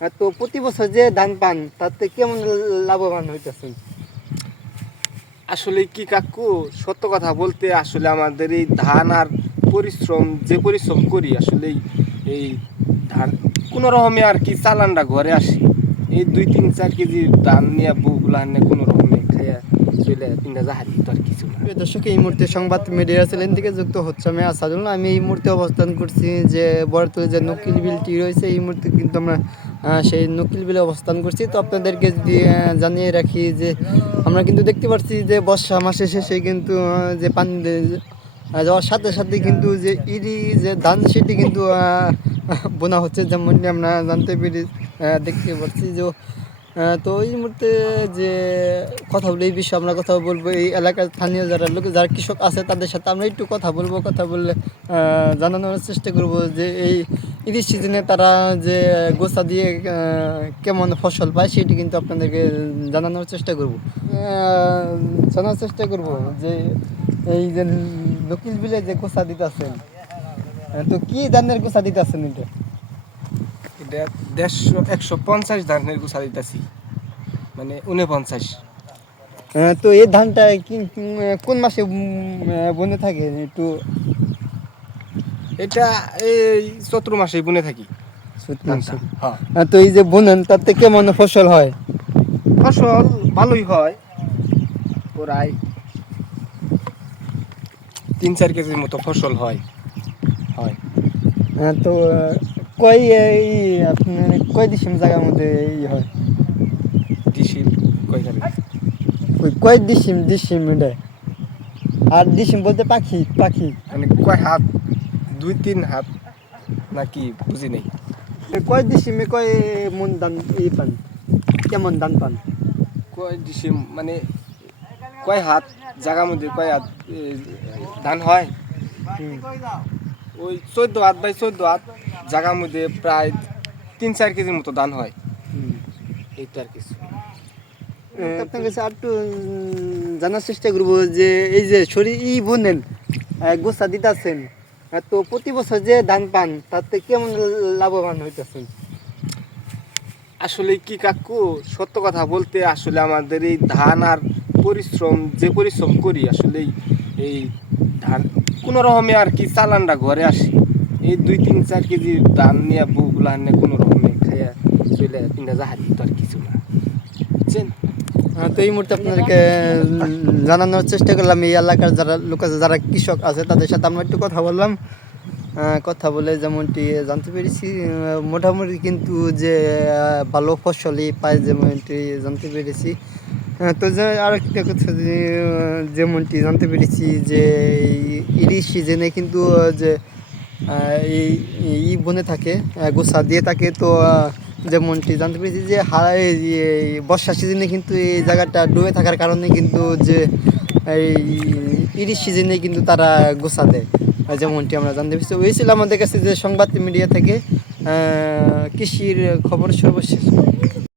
আহ, তো প্রতি বছর যে ধান পান তাতে কেমন লাভবান হইতেছেন? আসলে কি কাকু সত্য কথা বলতে আসলে আমাদের এই ধান আর পরিশ্রম যে পরিশ্রম করি আসলে এই- ধান কোনো রকমে আর কি চালানটা ঘরে আসি। এই দুই তিন চার কেজি ধান নিয়ে বউগুলা নিয়ে কোনো রকমে খাইয়া চলে তিনটা জাহারি তো আর কিছু না। দর্শক এই মুহূর্তে সংবাদ মিডিয়া চ্যানেল থেকে যুক্ত হচ্ছে আমি আসাদুল। আমি এই মুহূর্তে অবস্থান করছি যে বর্তমানে যে নকিল বিলটি রয়েছে এই মুহূর্তে কিন্তু আমরা সেই নকিল বিলে অবস্থান করছি। তো আপনাদেরকে যদি জানিয়ে রাখি যে, আমরা কিন্তু দেখতে পাচ্ছি যে বর্ষা মাসে শেষে কিন্তু যে পানি যাওয়ার সাথে সাথে কিন্তু যে ইরি, যে ধান, সেটি কিন্তু বোনা হচ্ছে যেমনটি আমরা জানতে পেরে দেখতে পাচ্ছি যে তো এই মুহূর্তে যে কথা বলে এই বিষয়ে আমরা কথা বলব। এই এলাকার স্থানীয় যারা লোক, যারা কৃষক আছে, তাদের সাথে আমরা একটু কথা বলব। কথা বললে জানানোর চেষ্টা করব যে এই ইলিশ সিজনে তারা যে গোসা দিয়ে কেমন ফসল পায় সেটি কিন্তু আপনাদেরকে জানানোর চেষ্টা করব। জানার চেষ্টা করব যে এই যে নকিল বিলে যে গোসা দিতেছেন তো কি ধানের গোসা দিতেছেন এটা? এটা দেড়শো একশো পঞ্চাশ ধানের গুছা দিতেছি। মানে উনপঞ্চাশ। তো এই ধানটা কোন মাসে বনে থাকে? একটু এটা এই চতুর মাসে বুনে থাকি। হ্যাঁ। তো এই যে বোনেন তাতে কেমন ফসল হয়? ফসল ভালোই হয়। প্রায় তিন চার কেজির মতো ফসল হয়। হয়। আহ, তো কয় এই আপনার কয় ডিসিম জায়গার মধ্যে এই হয়? ডিসিল কয় ওই কয় ডিসিম ডিসিম এটা আর ডিসিম বলতে পাখি পাখি। মানে কয় হাত? দুই তিন হাত নাকি বুঝি নেই। কয় ডিসিমে কয় মন ধান ই পান? কেমন ধান পান? কয় ডিসিম মানে কয় হাত জায়গার মধ্যে কয় হাত ধান হয়? ওই চোদ্দ হাত বাই চোদ্দ হাত জায়গার মধ্যে প্রায় তিন চার কেজির মতো ধান হয়। হুম। এই তো আর কিছু। আপনার কাছে আর একটু জানার চেষ্টা করব যে এই যে শরীর ই বোনেন গোসা দিতেছেন তো প্রতি বছর যে ধান পান, তাতে কেমন লাভবান হইতেছেন? আসলে কি কাকু, সত্য কথা বলতে আসলে আমাদের এই ধান আর পরিশ্রম, যে পরিশ্রম করি, আসলে এই- ধান, কোনো রকমে আর কি চালানটা ঘরে আসি। এই দুই তিন চার কেজি ধান নিয়ে বউগুলা নিয়ে কোনো রকমে খাইয়া চলে তিনটা জাহারি তো আর কিছু না। বুঝছেন? তো এই মুহূর্তে আপনাদেরকে জানানোর চেষ্টা করলাম, এই এলাকার যারা লোক আছে, যারা কৃষক আছে, তাদের সাথে আমরা একটু কথা বললাম। কথা বলে যেমনটি জানতে পেরেছি মোটামুটি কিন্তু যে ভালো ফসলই পায় যেমনটি জানতে পেরেছি। তো যে, আরেকটা কথা যেমনটি জানতে পেরেছি যে ইলিশ সিজনে কিন্তু যে এই ই বনে থাকে গোসা দিয়ে থাকে, তো যেমনটি জানতে পেরেছি যে হারায় এই এই বর্ষা সিজনে কিন্তু এই জায়গাটা ডুবে থাকার কারণে কিন্তু যে এই ইরিশ সিজনে কিন্তু তারা গোসা দেয়। যেমনটি আমরা জানতে পেরেছি ওই ছিল আমাদের কাছে যে সংবাদ মিডিয়া থেকে কৃষির খবর সর্বশেষ।